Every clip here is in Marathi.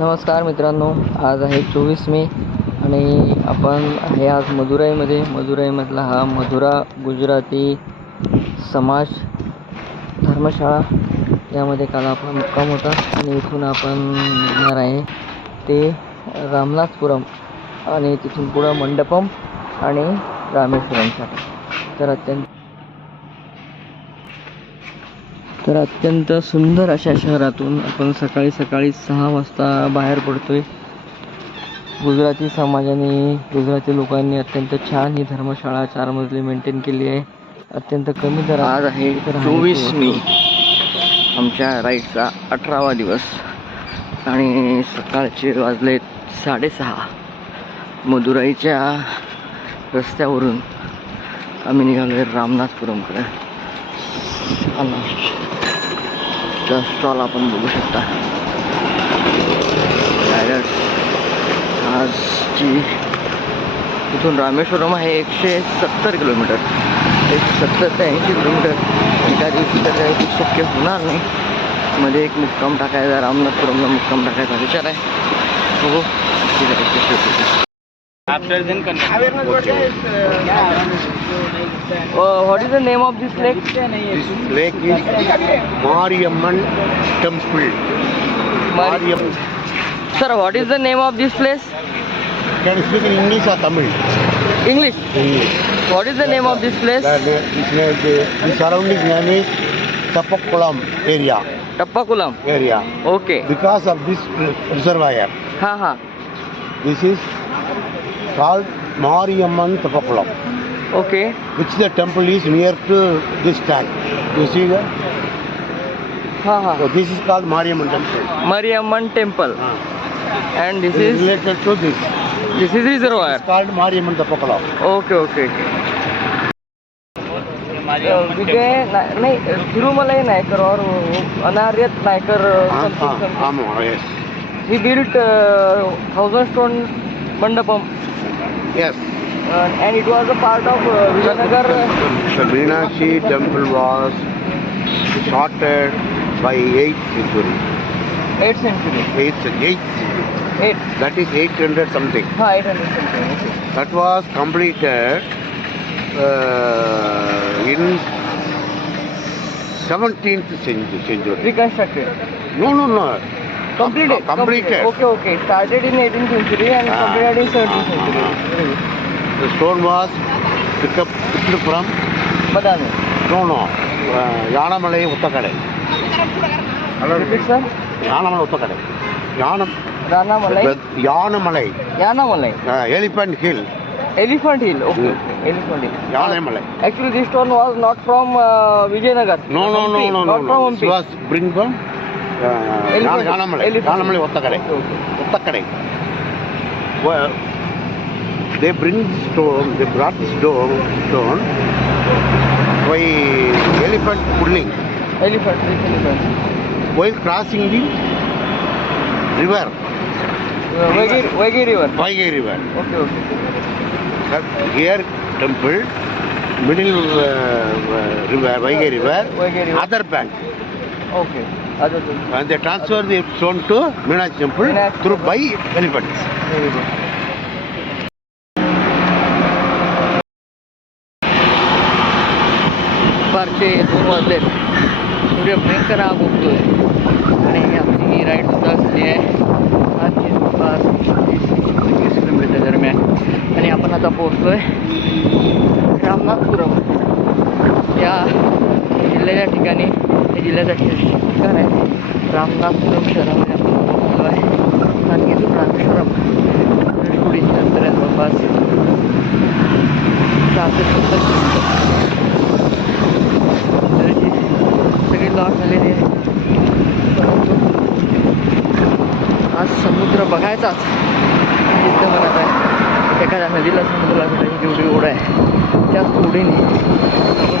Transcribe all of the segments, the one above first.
नमस्कार मित्रांनो आज आहे चोवीस मे आणि आपण आहे आज मदुराईमध्ये. मदुराईमधला हा मधुरा गुजराती समाज धर्मशाळा यामध्ये काल आपला मुक्काम होता आणि इथून आपण निघणार आहे. ते रामनाथपुरम आणि तिथून पुढं मंडपम आणि रामेश्वरमसाठी तर अत्यंत तर अत्यंत सुंदर अशा शहरातून आपण सकाळी सकाळी सहा वाजता बाहेर पडतोय. गुजराती समाजाने गुजराती लोकांनी अत्यंत छान ही धर्मशाळा चार मजली मेंटेन केली आहे. अत्यंत कमी दर आज आहे चोवीस मे आमच्या राईडचा अठरावा दिवस. आणि सकाळचे वाजले साडेसहा. मदुराईच्या रस्त्यावरून आम्ही निघालो आहे रामनाथपुरमकडे. चा स्टॉल आपण बघू शकता डायरेक्ट आजची इथून रामेश्वरम आहे एकशे सत्तर किलोमीटर. एकशे सत्तर ते ऐंशी किलोमीटर. एका दिवशी तर काही शक्य होणार नाही. मध्ये एक मुक्काम टाकायचा रामनाथपुरमला मुक्काम टाकायचा विचार आहे हो ठीक आहे. What is the name of this lake This lake is Mariamman Temple. Mariam. Sir what is the name of this place Can you speak in English or Tamil? English English. What is the name of this place The, the, this name- the, the surrounding name is Tapakkulam area. Tapakkulam Area. Okay Because of this reservoir, हां हां this is called Mariamman Tapakkulam, okay which the temple is near to this tank. You see that? हां हां So this is called Mariamman Temple. Temple Ah. And This this is is related to this. This is It's reservoir called Mariamman Tapakkulam. Okay okay Vijay ना- नहीं तिरुमलाई नायकर और अनार्यत Nayakar Ah, ah, ah, yes. He built thousand stone Mandapam. Yes. Uh, and it was a part of uh, Vijayanagar. Uh, the Meenakshi temple was started by 8th century. 8th century? 8th century. 8th 8. That is 800 something. Ha, 800 something. That was completed uh, in 17th century. Reconstructed? No, no, no. Completed. Com- completed. Okay, okay. Started in 18th century and Ah. completed in 17th Ah, century. ah. The stone was picked up picked from Badami. no, no. Uh, Yanamalai Uttakadai. Repeat, sir. Yanamalai Uttakadai. Yanam. Yanamalai. Yana Malai. Uh, Elephant Hill. Elephant Hill. Okay, Hmm. Elephant Hill. Yanamalai. Actually, this stone was not from uh, Vijayanagar. No, no, no, no, no. Not no. from This Hampi. was bring from uh, Okay, okay. Uttakadai. Well, they bring stone, they brought stone, stone by elephant pulling Elephant, elephant. while crossing the river, Uh, Vaigi, Vaigi River. Vaigai river. Okay, okay. That here temple, middle uh, uh, river, Vaigai river, Vaigi River. other bank. Okay. And they transfer the stone to Meenakshi temple through by elephants. Very good. दुपारचे दोन वाजलेत सूर्य भयंकर आग उगतोय आणि आपली ही राईड सुद्धा झाली आहे. आजची जवळपास वीस पंचवीस किलोमीटर दरम्यान. आणि आपण आता पोहोचलोय रामनाथपुरम. या जिल्ह्याच्या ठिकाणी. हे जिल्ह्याचं ठिकाण आहे रामनाथपुरम शहरामध्ये आपण पोहोचलो आहे. आणि इथून रामेश्वरम धनुष्कोडीच्या अंतर आहे जवळपास सहाशे सत्तर किलोमीटर तरीची सगळी लॉस आहे परंतु आज समुद्र बघायचाच जिद्द म्हणत आहे. एखाद्या नदीला समुद्राला भेटायची जेवढी ओढ आहे. त्याच ओढीने आपण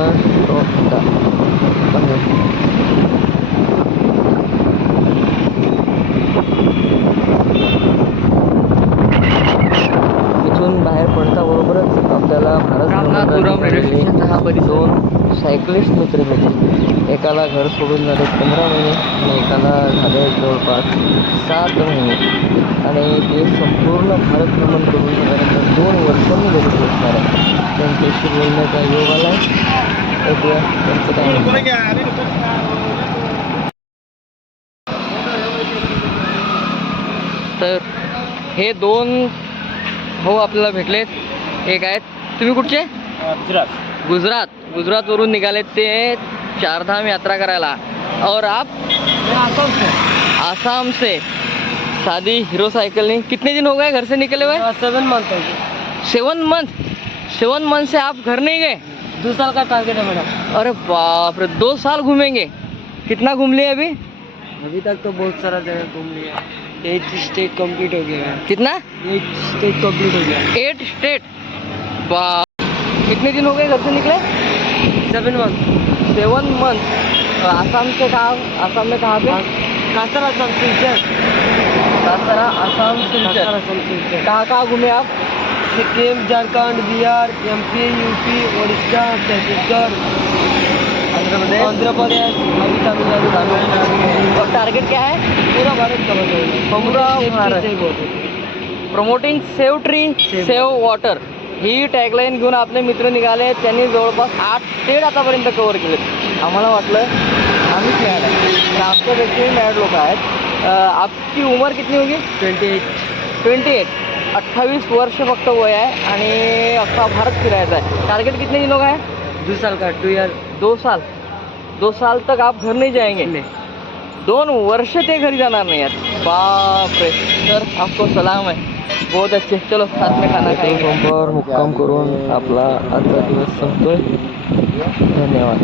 होता पण इथून बाहेर पडता बरोबरच आपल्याला भारत. दोन सायकलिस्ट मित्र भेटले. एकाला घर सोडून झाले पंधरा महिने आणि एकाला झाले जवळपास सात महिने. आणि ते संपूर्ण भारत भ्रमण करून झाल्यानंतर दोन वर्षांनी घरी पोहोचणार आहे. त्यांच्याशी बोलण्याचा योग आला ऐकूया त्यांचं काय. तर हे दोन भाऊ आपल्याला भेटलेत. एक आहेत. तुम्ही कुठचे? गुजरात. गुजरात. गुजरातवरून निघालेत ते चारधाम यात्रा करायला. और आप? आसाम से शादी हीरो साइकिल नहीं कितने दिन हो गए घर से निकले हुए? सेवन मंथ है सेवन मंथ सेवन मंथ से आप घर नहीं गए? दो साल का टारगेट है मैडम अरे बाप रे दो साल घूमेंगे। कितना घूम लिए अभी? अभी तक तो बहुत सारा जगह घूम लिया एट स्टेट कंप्लीट हो गया। कितना? एट स्टेट कंप्लीट हो गया। एट स्टेट बाप। कितने दिन हो गए घर से निकले? Seven month seven month Assam से कहाँ आसाम में कहाँ पे? कासर असम सिलचर आसाम कासर असम सिलचर कहाँ कहाँ घूमे आप? सिक्किम झारखंड बिहार एमपी यूपी उड़ीसा छत्तीसगढ़ आंध्र प्रदेश आंध्र प्रदेश अभी तमिलनाडु तमिलनाडु और टारगेट क्या है? पूरा भारत कवर करेंगे पूरा Bharat. Promoting save tree save water ही टॅगलाईन घेऊन आपले मित्र निघाले. त्यांनी जवळपास आठ स्टेट आतापर्यंत कव्हर केले. आम्हाला वाटलं आम्हीच मॅड आहे आमच्यापेक्षाही मॅड लोक आहेत. आपकी उमर कितनी होगी? ट्वेंटी एट ट्वेंटी एट अट्ठावीस वर्ष फक्त वय आहे आणि अख्खा भारत फिरायचा आहे. टारगेट कितने दिनों का है? दो साल का टू ईयर दो साल. दो साल तक आप घर नहीं जाएंगे? दोन वर्ष ते घरी जाणार नाही आहेत बाप रे सर आपको सलाम है. बहुत अच्छे. चलो साथ में खाना खाएंगे. पंपावर मुक्काम करून आपला आजचा दिवस संपतोय. धन्यवाद.